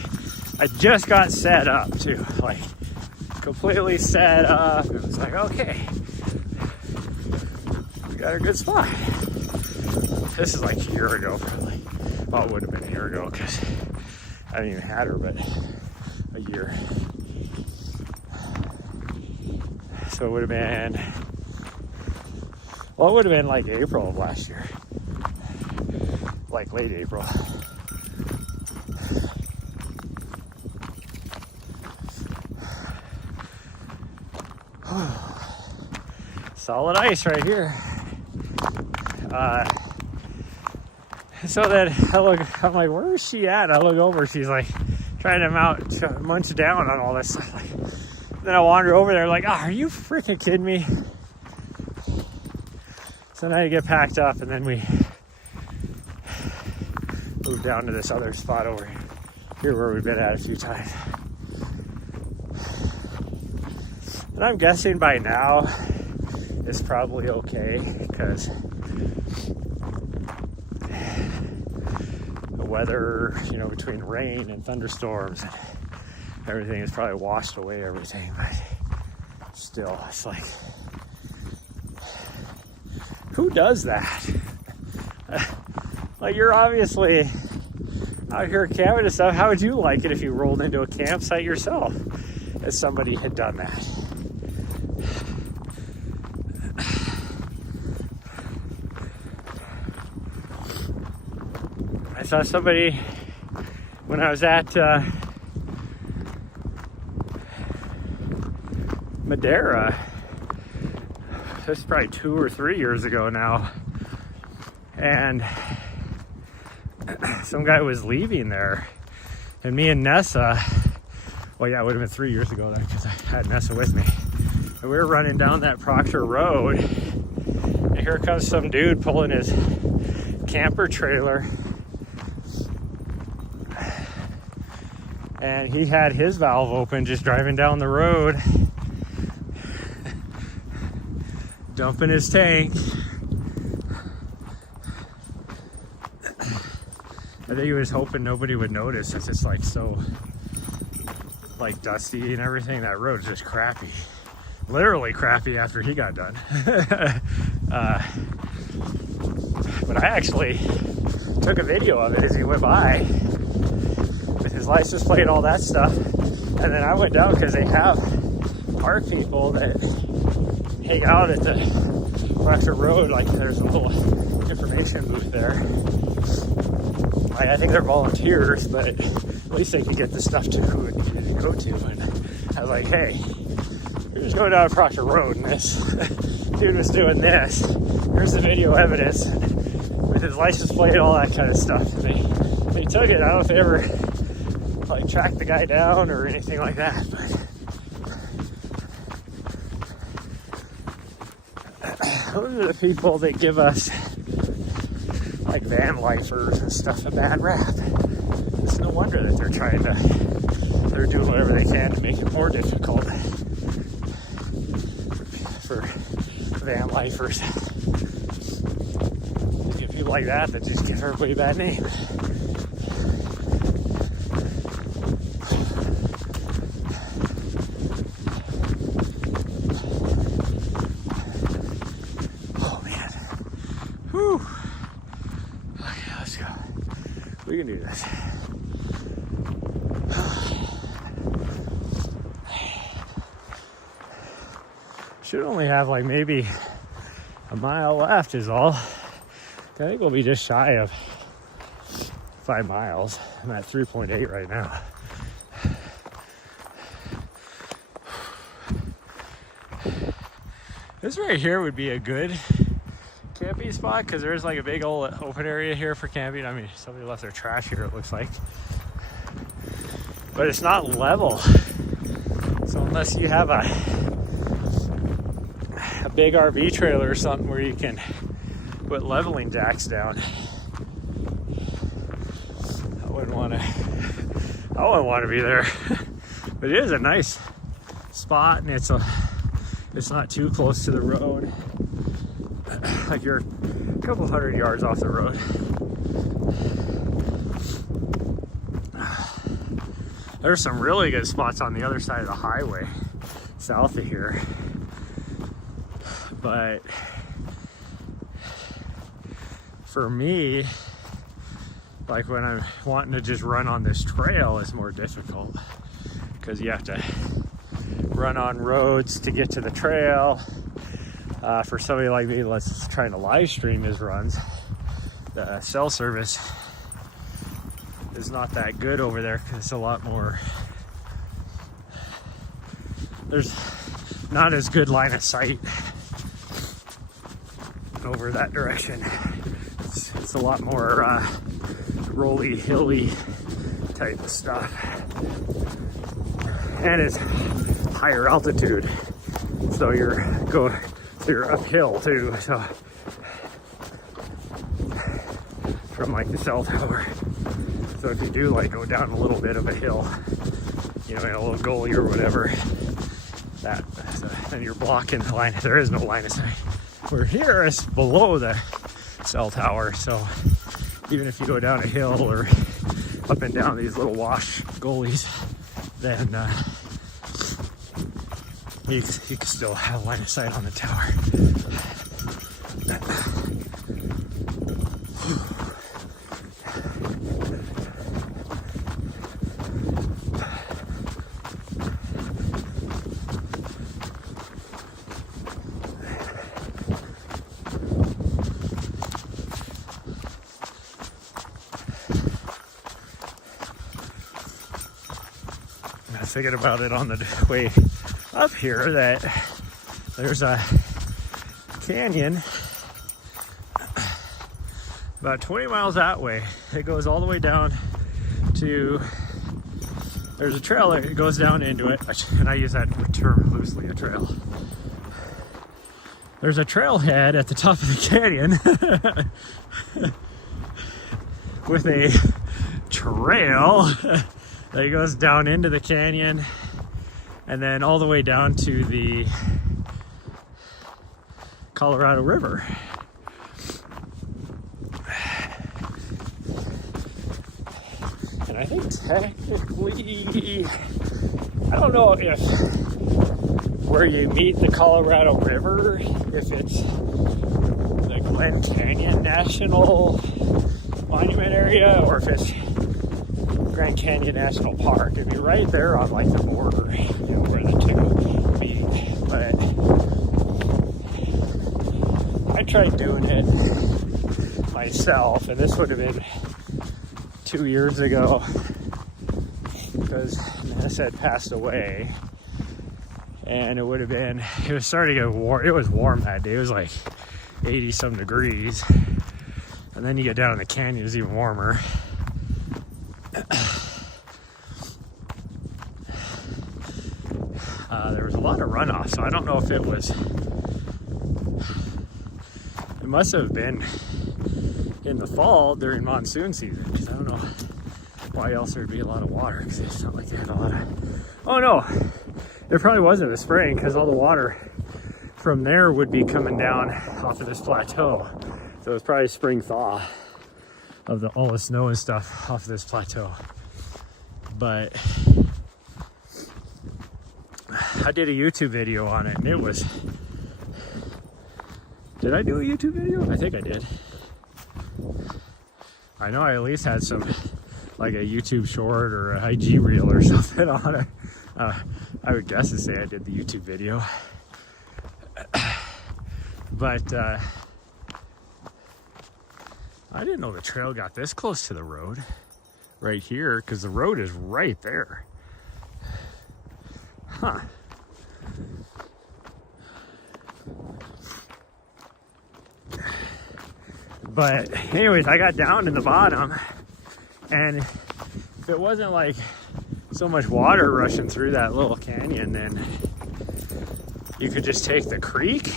I just got set up too, like completely set up. It was like, okay, we got a good spot. This is like a year ago, probably. Well, it would have been a year ago because I haven't even had her, but a year. So it would have been, well, it would have been like April of last year, like late April. Solid ice right here. So then I'm like, where is she at? I look over, she's like trying to munch down on all this stuff. Like, then I wander over there like, are you freaking kidding me? So now you get packed up, and then we move down to this other spot over here where we've been at a few times. And I'm guessing by now it's probably okay, because the weather, between rain and thunderstorms and everything has probably washed away everything, but still, it's like, who does that? Like, you're obviously out here camping and stuff. How would you like it if you rolled into a campsite yourself, if somebody had done that? I saw somebody when I was at Madeira. This is probably 2 or 3 years ago now, and some guy was leaving there, and me and Nessa, well, yeah, it would have been 3 years ago then, because I had Nessa with me, and we were running down that Proctor Road, and here comes some dude pulling his camper trailer, and he had his valve open, just driving down the road, dumping his tank. I think he was hoping nobody would notice. It's just like so like dusty and everything. That road's just crappy. Literally crappy after he got done. But I actually took a video of it as he went by with his license plate and all that stuff. And then I went down because they have park people that hang out at the Proctor Road. Like, there's a little information booth there. Like, I think they're volunteers, but at least they can get the stuff to who it needed to go to. And I was like, hey, you're just going down Proctor Road, and this dude was doing this. Here's the video evidence with his license plate and all that kind of stuff. And they took it. I don't know if they ever like tracked the guy down or anything like that, but those are the people that give us, like, van lifers and stuff, a bad rap. It's no wonder that they're doing whatever they can to make it more difficult for van lifers. You get people like that just give everybody a bad name. We can do this. Should only have like maybe a mile left is all. I think we'll be just shy of 5 miles. I'm at 3.8 right now. This right here would be a good camping spot because there's like a big old open area here for camping. I mean, somebody left their trash here, it looks like, but it's not level. So unless you have a big RV trailer or something where you can put leveling jacks down, I wouldn't want to be there. But it is a nice spot, and it's not too close to the road. Like, you're a couple hundred yards off the road. There's some really good spots on the other side of the highway south of here, but for me, like, when I'm wanting to just run on this trail, it's more difficult because you have to run on roads to get to the trail. For somebody like me that's trying to live stream his runs, the cell service is not that good over there because it's a lot more, there's not as good line of sight over that direction. It's a lot more rolly, hilly type of stuff. And it's higher altitude, so you're uphill too. So from like the cell tower. So if you do like go down a little bit of a hill, you know, in a little gully or whatever, then you're blocking the line. There is no line of sight. We're here is below the cell tower, so even if you go down a hill or up and down these little wash gullies, then you can still have line of sight on the tower. I was thinking about it on the way up here that there's a canyon about 20 miles that way. It goes all the way down to, there's a trail that goes down into it, and I use that term loosely, a trail. There's a trailhead at the top of the canyon with a trail that goes down into the canyon and then all the way down to the Colorado River. And I think technically, I don't know if where you meet the Colorado River, if it's the Glen Canyon National Monument area or if it's Grand Canyon National Park. It'd be right there on like the border, you know, where the two meet. But I tried doing it myself, and this would have been 2 years ago because Ness had passed away, and it was starting to get warm. It was warm that day. It was like 80 some degrees, and then you get down in the canyon, it's even warmer. There was a lot of runoff, so I don't know if it must have been in the fall during monsoon season, because I don't know why else there'd be a lot of water, because it's not like they had a lot of, oh no, there probably was in the spring, because all the water from there would be coming down off of this plateau. So it's probably spring thaw of all the snow and stuff off of this plateau. But I did a YouTube video on it, and it was, did I do a YouTube video? I think I did. I know I at least had some, like a YouTube short or a IG reel or something on it. I would guess to say I did the YouTube video. But I didn't know the trail got this close to the road right here, because the road is right there. Huh. But anyways, I got down to the bottom, and if it wasn't like so much water rushing through that little canyon, then you could just take the creek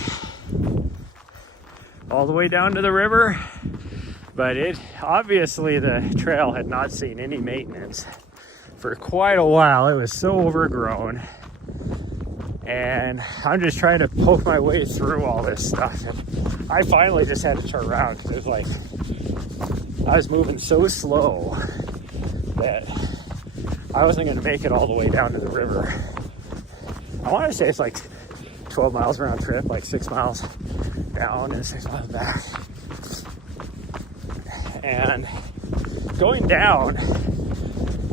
all the way down to the river. But obviously the trail had not seen any maintenance for quite a while. It was so overgrown, and I'm just trying to poke my way through all this stuff. And I finally just had to turn around, because it was like I was moving so slow that I wasn't going to make it all the way down to the river. I want to say it's like 12 miles round trip, like 6 miles down and 6 miles back. And going down,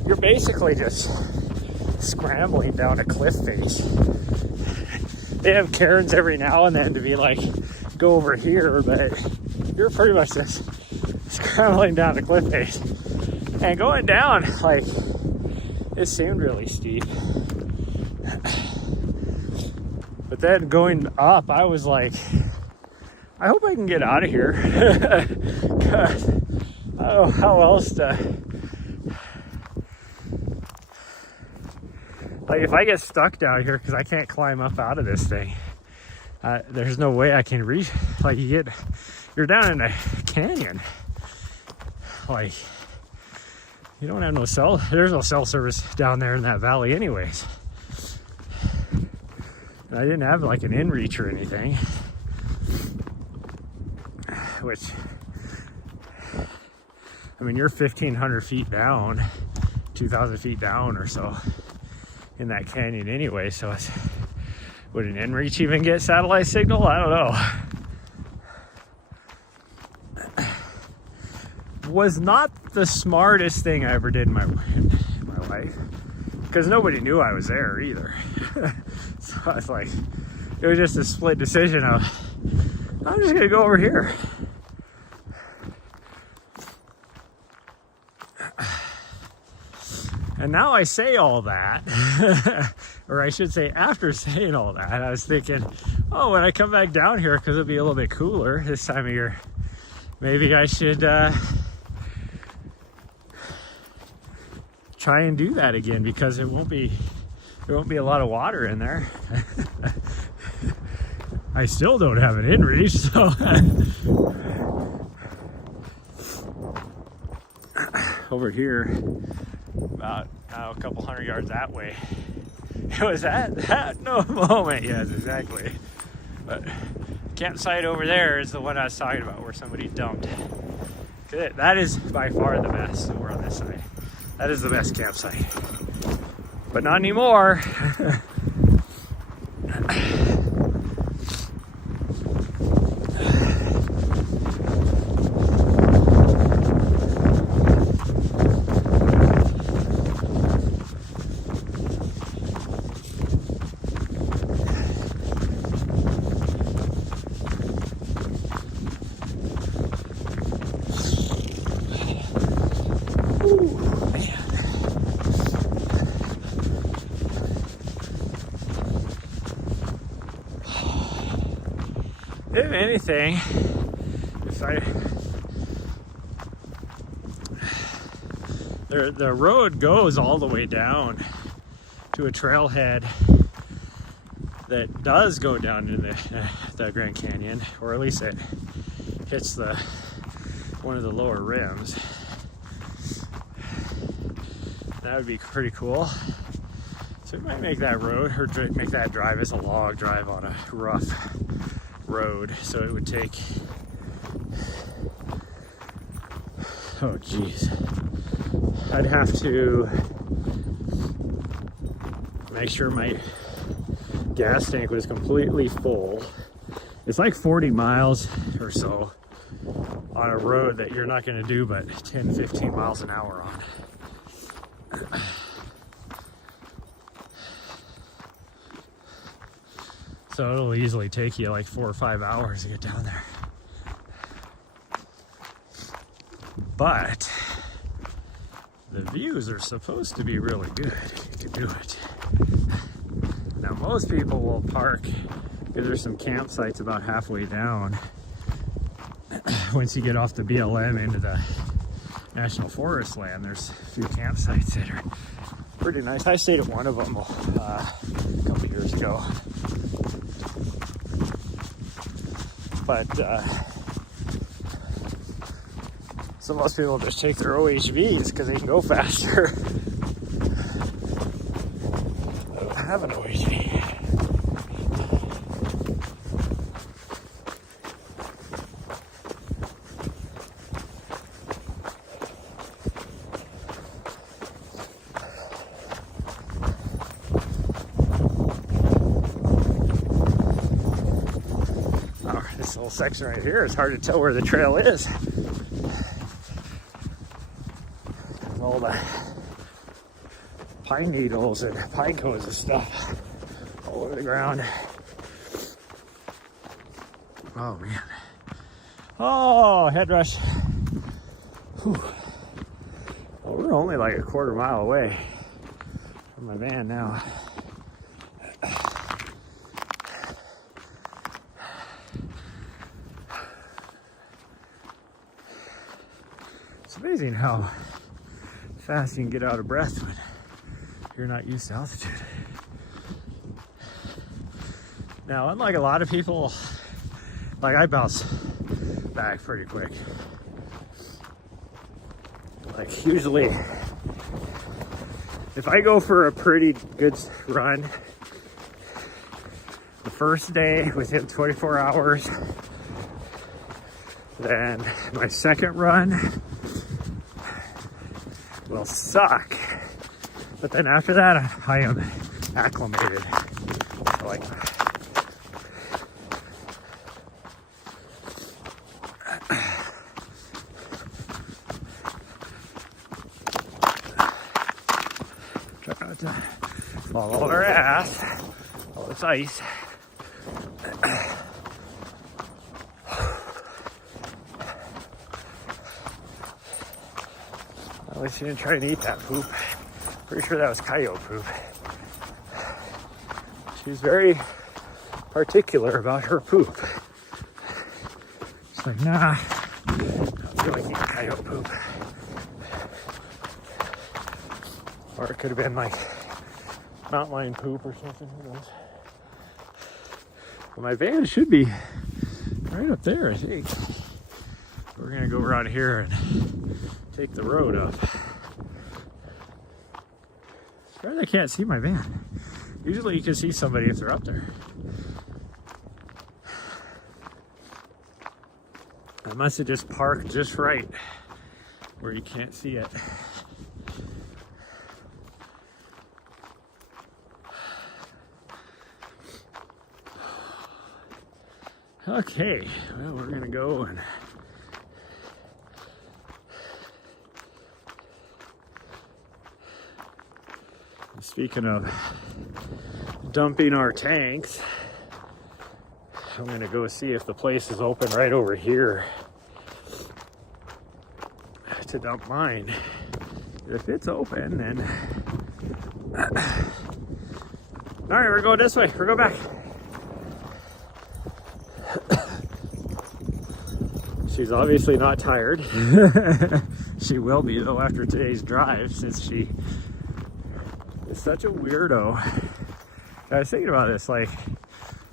you're basically just scrambling down a cliff face. They have cairns every now and then to be like, go over here, but you're pretty much just scrambling down the cliff face. And going down, like, it seemed really steep. But then going up, I was like, I hope I can get out of here. 'Cause I don't know how else to. Like, if I get stuck down here because I can't climb up out of this thing, there's no way I can reach. Like, you're down in a canyon. Like, you don't have there's no cell service down there in that valley anyways. And I didn't have like an in-reach or anything, which, I mean, you're 1,500 feet down, 2,000 feet down or so in that canyon anyway, so would an in-reach even get satellite signal? I don't know. Was not the smartest thing I ever did in my life, because nobody knew I was there either. So I was like, it was just a split decision of, I'm just gonna go over here. And now I say all that, or I should say after saying all that, I was thinking, oh, when I come back down here, because it'll be a little bit cooler this time of year, maybe I should try and do that again, because there won't be a lot of water in there. I still don't have an in-reach, so over here, about a couple hundred yards that way, it was that no moment. Yes, exactly. But campsite over there is the one I was talking about, where somebody dumped. That is by far the best over on this side. That is the best campsite, but not anymore. If anything, the road goes all the way down to a trailhead that does go down into the Grand Canyon, or at least it hits one of the lower rims. That would be pretty cool. So we might make that road, or make that drive as a log drive on a rough road. So it would take, oh geez, I'd have to make sure my gas tank was completely full. It's like 40 miles or so on a road that you're not going to do but 10-15 miles an hour on. So it'll easily take you like 4 or 5 hours to get down there. But the views are supposed to be really good if you can do it. Now most people will park, because there's some campsites about halfway down. Once you get off the BLM into the National Forest land, there's a few campsites that are pretty nice. I stayed at one of them a couple years ago. But so most people just take their OHVs because they can go faster. I don't have an OHV. This whole section right here, it's hard to tell where the trail is. All the pine needles and pine cones and stuff all over the ground. Oh man. Oh, head rush. Whew. Well, we're only like a quarter mile away from my van now. Amazing how fast you can get out of breath when you're not used to altitude. Now, unlike a lot of people, like I bounce back pretty quick. Like usually, if I go for a pretty good run, the first day within 24 hours, then my second run will suck. But then after that, I am acclimated. Like, try not to fall over our ass. Oh, it's ice. At least you didn't try and eat that poop. Pretty sure that was coyote poop. She's very particular about her poop. She's like, nah, I don't feel like eating coyote poop. Or it could have been like mountain lion poop or something, who knows. But my van should be right up there, I think. We're gonna go around here and take the road up. Sorry, I can't see my van. Usually you can see somebody if they're up there. I must have just parked just right where you can't see it. Okay, well, we're gonna go and speaking of dumping our tanks, I'm gonna go see if the place is open right over here to dump mine. If it's open, then all right, we're going this way. We're going back. She's obviously not tired. She will be though after today's drive, since she is such a weirdo. I was thinking about this, like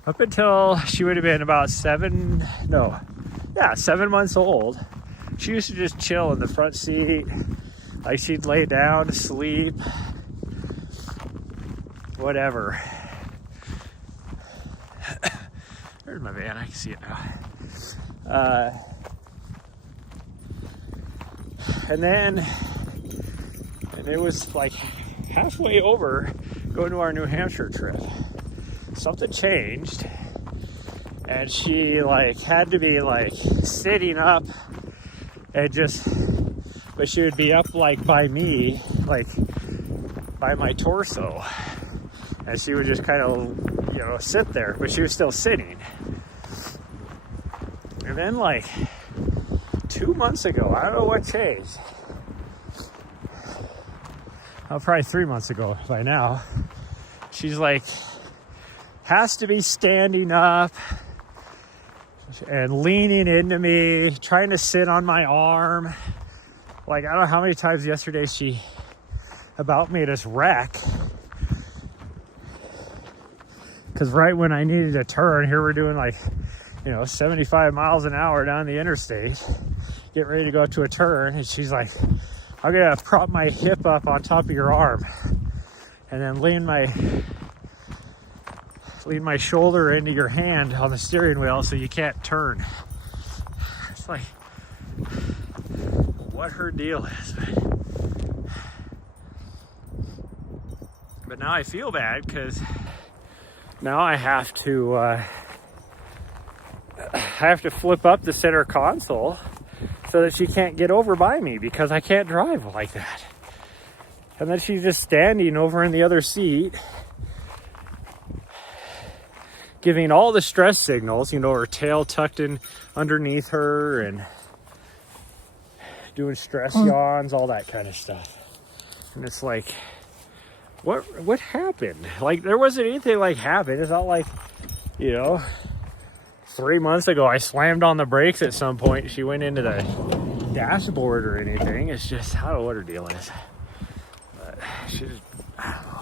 up until she would have been about 7 months old, she used to just chill in the front seat. Like she'd lay down to sleep, whatever. There's my van, I can see it now. And it was like halfway over going to our New Hampshire trip. Something changed, and she like had to be like sitting up and just, but she would be up like by me, like by my torso, and she would just kind of, you know, sit there, but she was still sitting. And then like 2 months ago, I don't know what changed. Oh, probably 3 months ago by now. She's like, has to be standing up and leaning into me, trying to sit on my arm. Like, I don't know how many times yesterday she about made us wreck. Because right when I needed to turn, here we're doing like, you know, 75 miles an hour down the interstate, get ready to go to a turn, and she's like, I'm gonna prop my hip up on top of your arm and then lean my shoulder into your hand on the steering wheel so you can't turn. It's like, what her deal is. But now I feel bad because now I have to flip up the center console so that she can't get over by me, because I can't drive like that. And then she's just standing over in the other seat, giving all the stress signals, you know, her tail tucked in underneath her and doing stress yawns, all that kind of stuff. And it's like, what happened? Like, there wasn't anything like happened. It's not like, you know, 3 months ago I slammed on the brakes at some point. She went into the dashboard or anything. It's just, I don't know what her deal is. But she just, I don't know.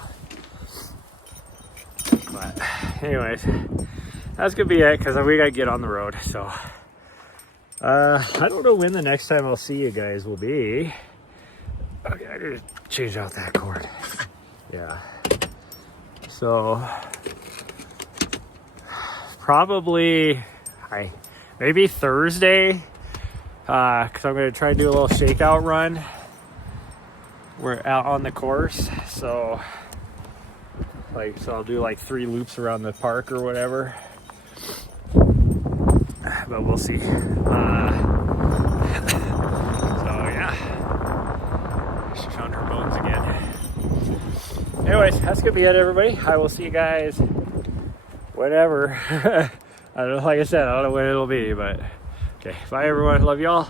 But anyways, that's gonna be it because we gotta get on the road. So I don't know when the next time I'll see you guys will be. Okay, I gotta change out that cord. Yeah. So probably maybe Thursday, because I'm gonna try to do a little shakeout run. We're out on the course, so I'll do like 3 loops around the park or whatever. But we'll see. So yeah, she found her bones again. Anyways, that's gonna be it, everybody. I will see you guys whenever. I don't know, like I said, I don't know when it'll be, but okay. Bye, everyone. Love y'all.